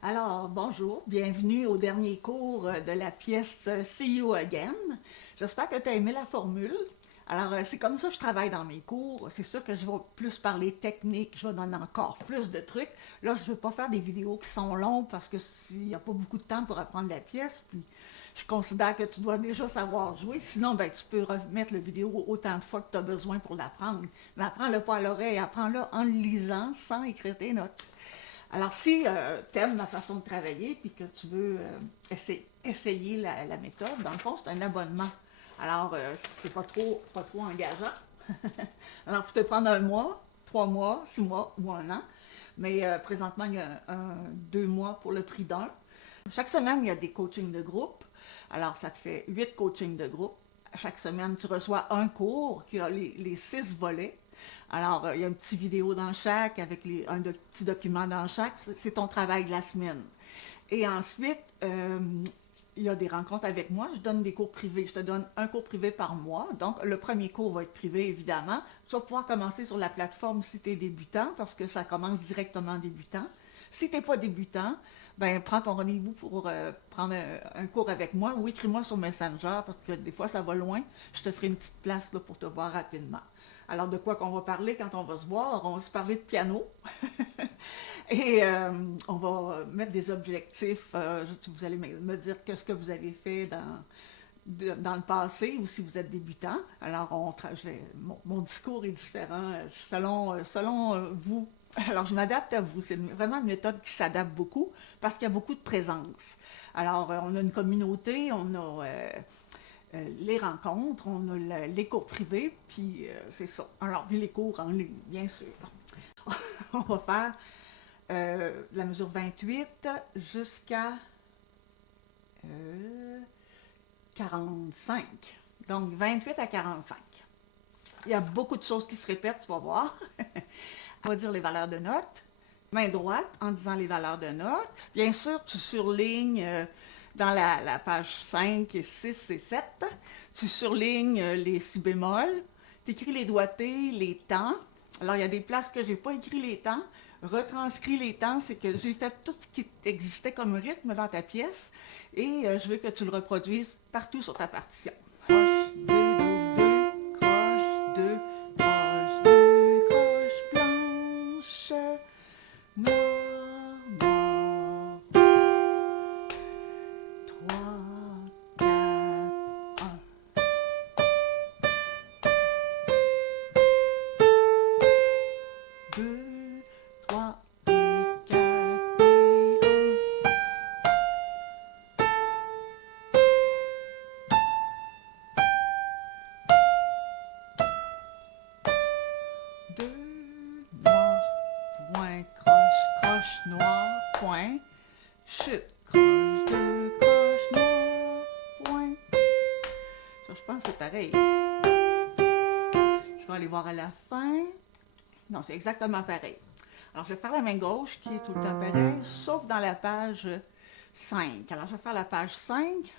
Alors, bonjour, bienvenue au dernier cours de la pièce See You Again. J'espère que tu as aimé la formule. Alors, c'est comme ça que je travaille dans mes cours. C'est sûr que je vais plus parler technique, je vais donner encore plus de trucs. Là, je ne veux pas faire des vidéos qui sont longues parce qu'il n'y a pas beaucoup de temps pour apprendre la pièce. Puis, je considère que tu dois déjà savoir jouer. Sinon, ben, tu peux remettre la vidéo autant de fois que tu as besoin pour l'apprendre. Mais apprends-le pas à l'oreille, apprends-le en le lisant sans écrire tes notes. Alors, si tu aimes ma façon de travailler puis que tu veux essayer la méthode, dans le fond, c'est un abonnement. Alors, c'est pas trop engageant. Alors, tu peux prendre un mois, 3 mois, 6 mois ou un an. Mais présentement, il y a 2 mois pour le prix d'un. Chaque semaine, il y a des coachings de groupe. Alors, ça te fait 8 coachings de groupe. Chaque semaine, tu reçois un cours qui a les 6 volets. Alors, il y a une petite vidéo dans chaque, avec petit document dans chaque. C'est ton travail de la semaine. Et ensuite, il y a des rencontres avec moi. Je donne des cours privés. Je te donne un cours privé par mois. Donc, le premier cours va être privé, évidemment. Tu vas pouvoir commencer sur la plateforme si tu es débutant, parce que ça commence directement débutant. Si tu n'es pas débutant, ben prends ton rendez-vous pour prendre un cours avec moi ou écris-moi sur Messenger, parce que des fois, ça va loin. Je te ferai une petite place là, pour te voir rapidement. Alors, de quoi qu'on va parler quand on va se voir? On va se parler de piano. Et on va mettre des objectifs. Vous allez me dire qu'est-ce que vous avez fait dans le passé ou si vous êtes débutant. Alors, mon discours est différent selon vous. Alors, je m'adapte à vous. C'est vraiment une méthode qui s'adapte beaucoup parce qu'il y a beaucoup de présence. Alors, on a une communauté, on a les rencontres, on a les cours privés, puis c'est ça. Alors, puis les cours en ligne, bien sûr. On va faire la mesure 28 jusqu'à euh, 45. Donc 28 à 45. Il y a beaucoup de choses qui se répètent, tu vas voir. On va dire les valeurs de notes. Main droite en disant les valeurs de notes. Bien sûr, tu surlignes dans la page 5, 6 et 7. Tu surlignes les si bémols. Tu écris les doigtés, les temps. Alors, il y a des places que j'ai pas écrit les temps. Retranscrit les temps, c'est que j'ai fait tout ce qui existait comme rythme dans ta pièce et je veux que tu le reproduises partout sur ta partition. Croche, deux, double, deux, croche, deux, croche, deux, croche, blanche, noir, noir, trois, quatre, un. Deux, trois et quatre et un. Deux, noir, point, croche, croche, noir, point, chute, croche, deux, croche, noir, point. Ça, je pense que c'est pareil. Je vais aller voir à la fin. Non, c'est exactement pareil. Alors, je vais faire la main gauche qui est tout le temps pareil, sauf dans la page 5. Alors, je vais faire la page 5.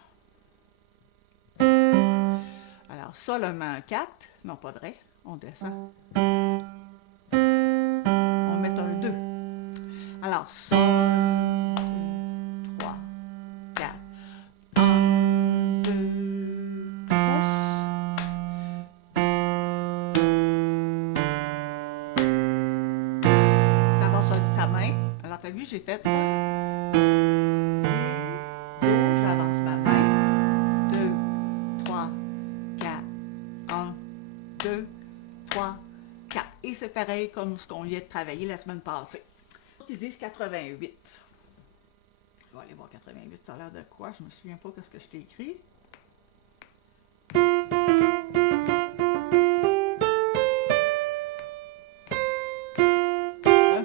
Alors, sol, on met un 4. Non, pas vrai. On descend. On met un 2. Alors, sol, 2, 3, 4. 1, 2, pouce. T'avances ta main. Alors, t'as vu, j'ai fait do, j'avance ma main. 2, 3, 4. 1, 2, 3, 4. Et c'est pareil comme ce qu'on vient de travailler la semaine passée. Ils disent 88. Je vais aller voir 88, ça a l'air de quoi? Je me souviens pas ce que je t'ai écrit. Un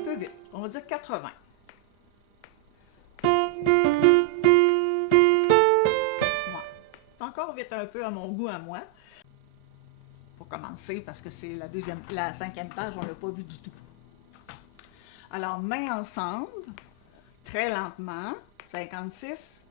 peu vite. On va dire 80. Ouais. C'est encore vite un peu à mon goût à moi. Pour commencer, parce que c'est la 5e page, on l'a pas vu du tout. Alors, mains ensemble, très lentement, 56.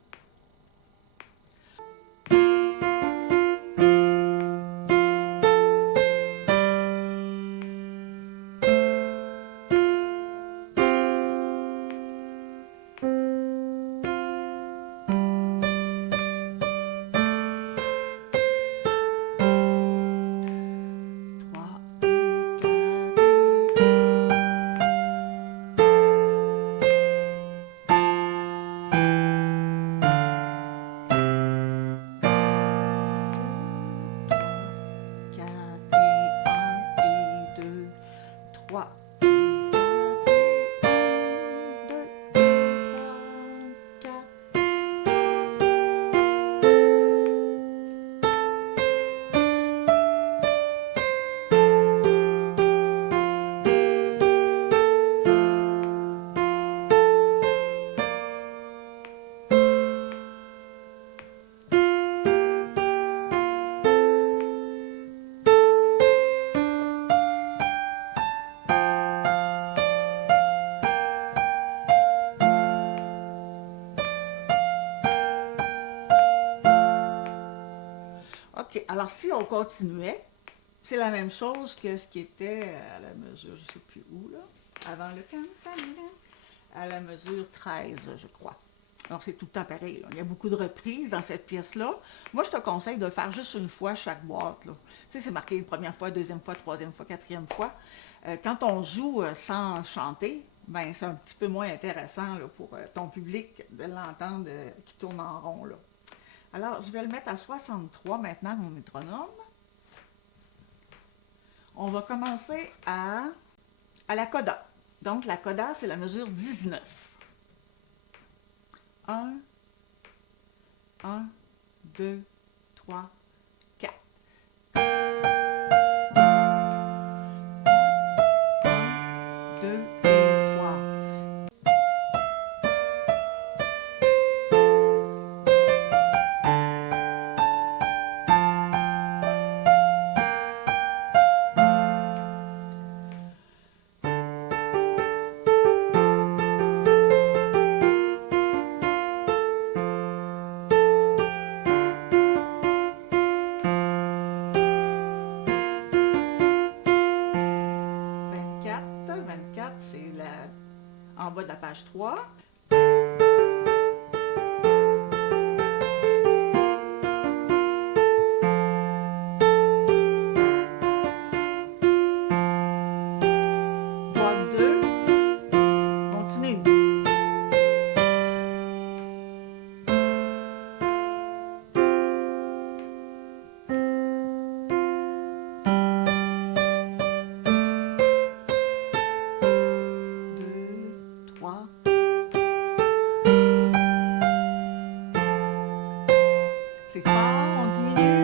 OK, alors si on continuait, c'est la même chose que ce qui était à la mesure, je ne sais plus où, là, avant le à la mesure 13, je crois. Alors, c'est tout le temps pareil, là. Il y a beaucoup de reprises dans cette pièce-là. Moi, je te conseille de le faire juste une fois chaque boîte, là. Tu sais, c'est marqué première fois, deuxième fois, troisième fois, quatrième fois. Quand on joue sans chanter, ben, c'est un petit peu moins intéressant là, pour ton public de l'entendre qui tourne en rond, là. Alors, je vais le mettre à 63 maintenant, mon métronome. On va commencer à la coda. Donc, la coda, c'est la mesure 19. 1, 1, 2, 3, 4. 1, 2 et 3. C'est en bas de la page 3. Boîte 2, continue. C'est fort, on diminue.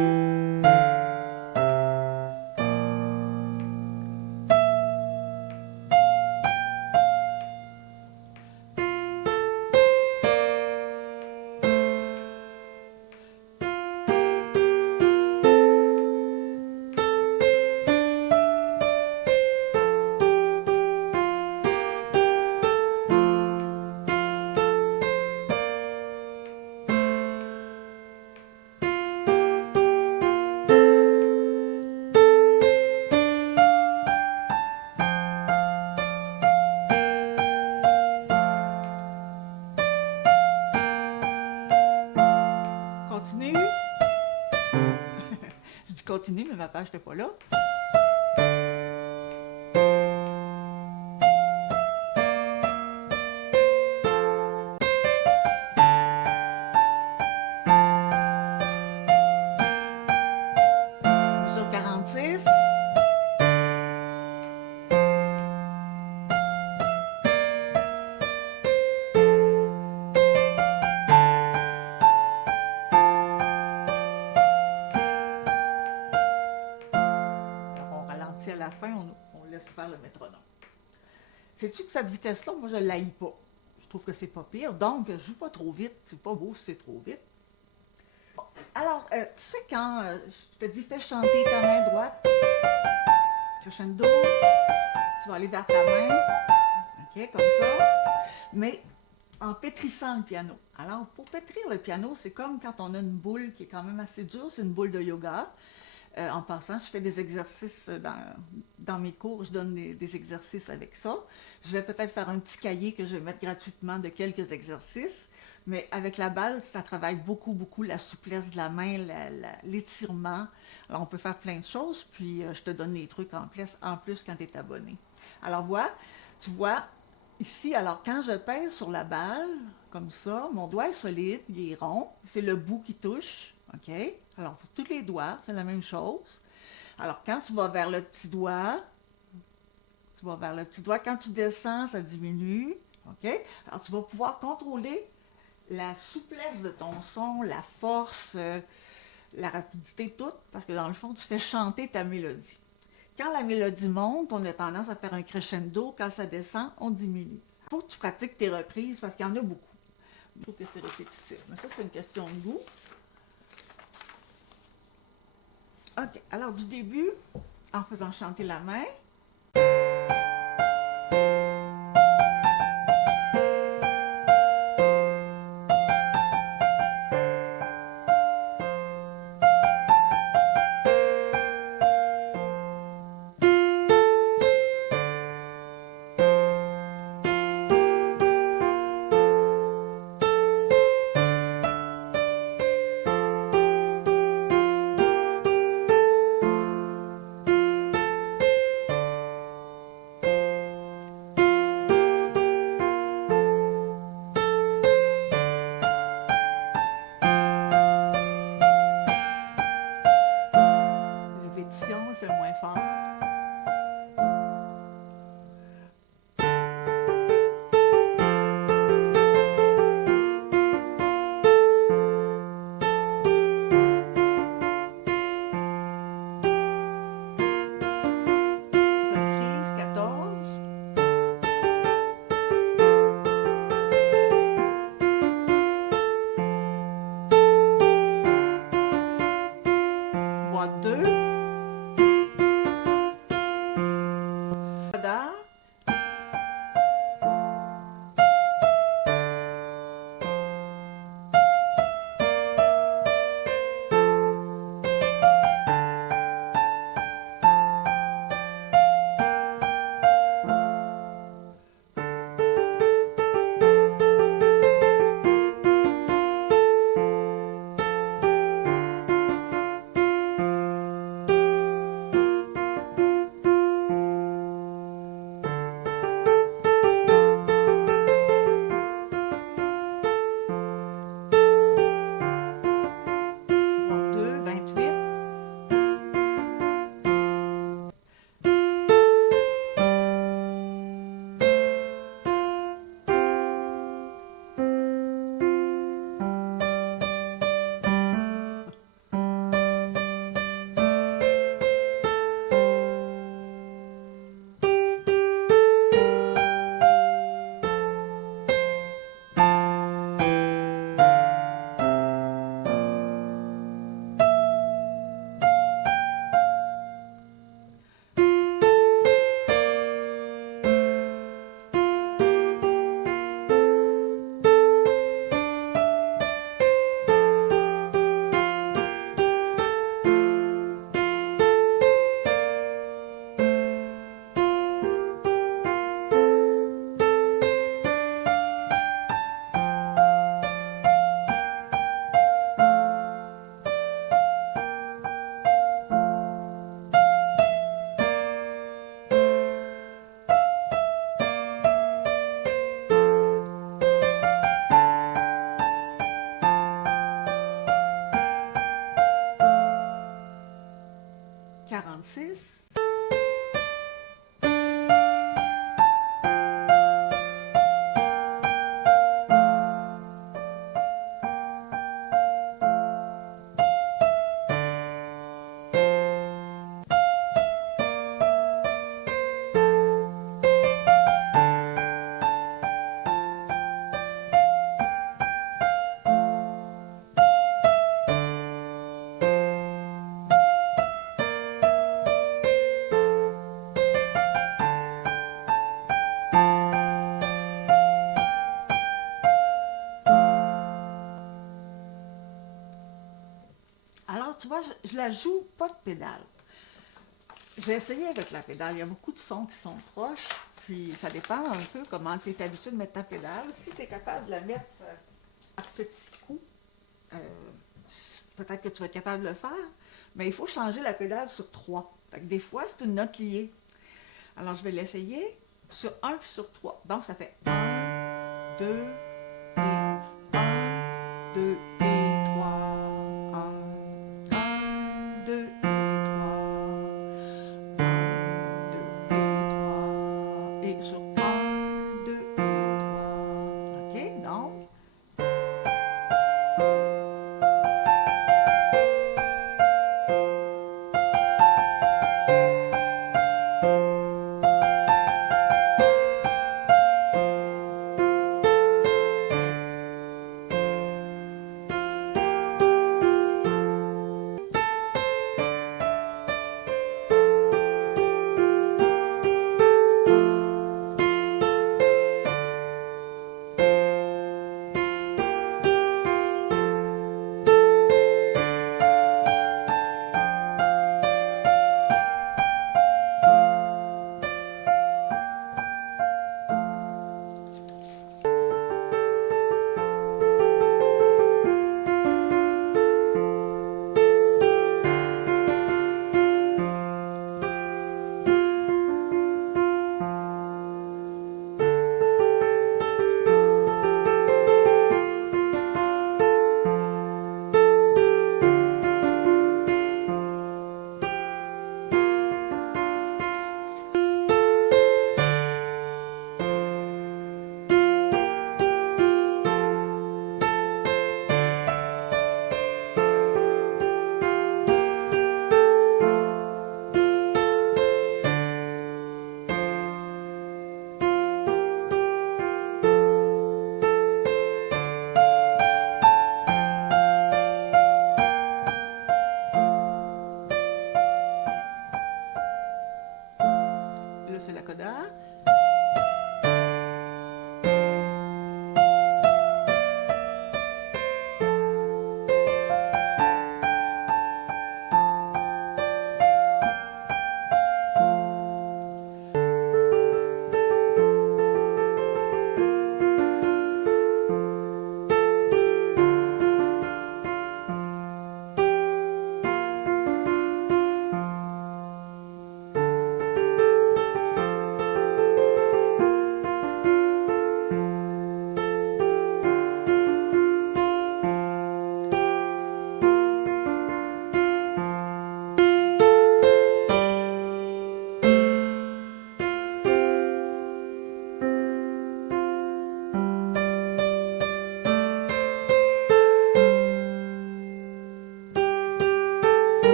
Continue. Je dis continue, mais ma page n'était pas là. Mesure 46. À la fin, on laisse faire le métronome. Sais-tu que cette vitesse-là, moi, je ne l'haïs pas. Je trouve que c'est pas pire. Donc, je joue pas trop vite. C'est pas beau si c'est trop vite. Bon. Alors, tu sais, quand je te dis fais chanter ta main droite, crescendo, tu vas aller vers ta main, OK, comme ça, mais en pétrissant le piano. Alors, pour pétrir le piano, c'est comme quand on a une boule qui est quand même assez dure, c'est une boule de yoga. En passant, je fais des exercices dans mes cours, je donne des exercices avec ça. Je vais peut-être faire un petit cahier que je vais mettre gratuitement de quelques exercices, mais avec la balle, ça travaille beaucoup, beaucoup la souplesse de la main, l'étirement. Alors, on peut faire plein de choses, puis je te donne des trucs en plus quand tu es abonné. Alors, tu vois, ici, alors quand je pèse sur la balle, comme ça, mon doigt est solide, il est rond, c'est le bout qui touche. OK? Alors, pour tous les doigts, c'est la même chose. Alors, quand tu vas vers le petit doigt, quand tu descends, ça diminue. OK? Alors, tu vas pouvoir contrôler la souplesse de ton son, la force, la rapidité, tout, parce que dans le fond, tu fais chanter ta mélodie. Quand la mélodie monte, on a tendance à faire un crescendo. Quand ça descend, on diminue. Il faut que tu pratiques tes reprises parce qu'il y en a beaucoup. Je trouve que c'est répétitif. Mais ça, c'est une question de goût. OK. Alors, du début, en faisant chanter la main. Droite 2. Da. Droite 2, 28. Quarante-six. Alors, tu vois, je la joue pas de pédale. J'ai essayé avec la pédale. Il y a beaucoup de sons qui sont proches. Puis, ça dépend un peu comment tu es habitué de mettre ta pédale. Si tu es capable de la mettre à petits coups, peut-être que tu vas être capable de le faire. Mais il faut changer la pédale sur 3. Fait que des fois, c'est une note liée. Alors, je vais l'essayer sur 1 puis sur 3. Donc, ça fait 1, 2 et 1, 2 et 3. 1, 2 et 3. 1, 2 et 3. Et sur 1, 2 et 3. OK, donc.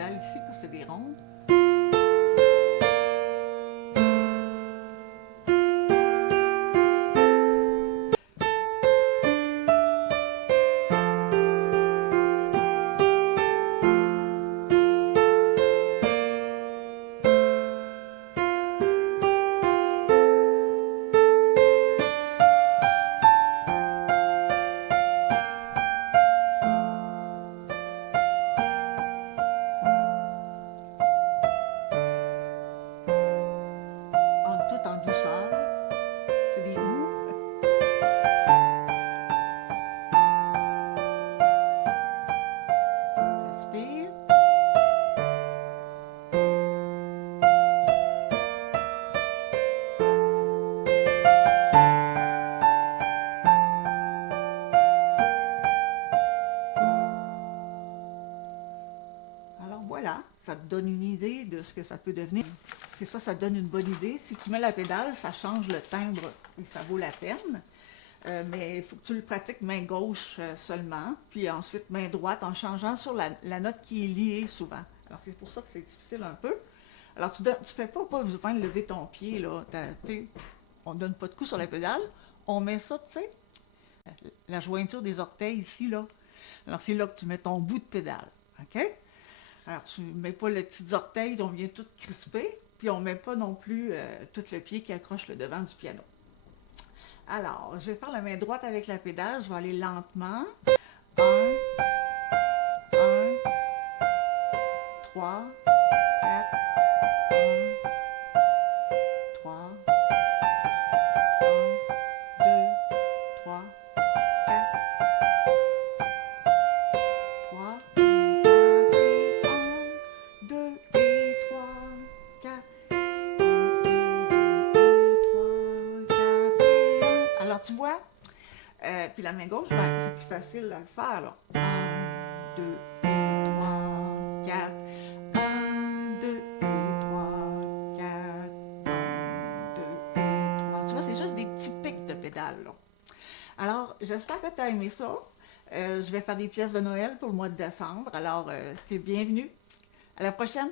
pédales ici, parce que c'est des rondes. Tout en douceur. C'est des ou. Respire. Alors voilà, ça te donne une idée de ce que ça peut devenir. C'est ça, ça te donne une bonne idée. Si tu mets la pédale, ça change le timbre et ça vaut la peine. Mais il faut que tu le pratiques main gauche seulement, puis ensuite main droite en changeant sur la note qui est liée souvent. Alors c'est pour ça que c'est difficile un peu. Alors tu fais pas besoin de lever ton pied, là. On donne pas de coup sur la pédale, on met ça, tu sais, la jointure des orteils ici, là. Alors c'est là que tu mets ton bout de pédale, OK? Alors tu mets pas les petits orteils, on vient tout crisper, puis on met pas non plus tout le pied qui accroche le devant du piano. Alors, je vais faire la main droite avec la pédale, je vais aller lentement. 1, 1, 3, 4, 1, 3, 1, 2, 3, 4, 3, et 4, et 1, 2, et 3, 4, 1, et 2, et 3, 4, et 1. Alors, tu vois, puis la main gauche, ben, c'est plus facile à le faire, là. 1, 2, et 3, 4, 1, 2, et 3, 4, 1, 2, et 3. Tu vois, c'est juste des petits pics de pédales, là. Alors, j'espère que tu as aimé ça. Je vais faire des pièces de Noël pour le mois de décembre. Alors, t'es bienvenue. À la prochaine!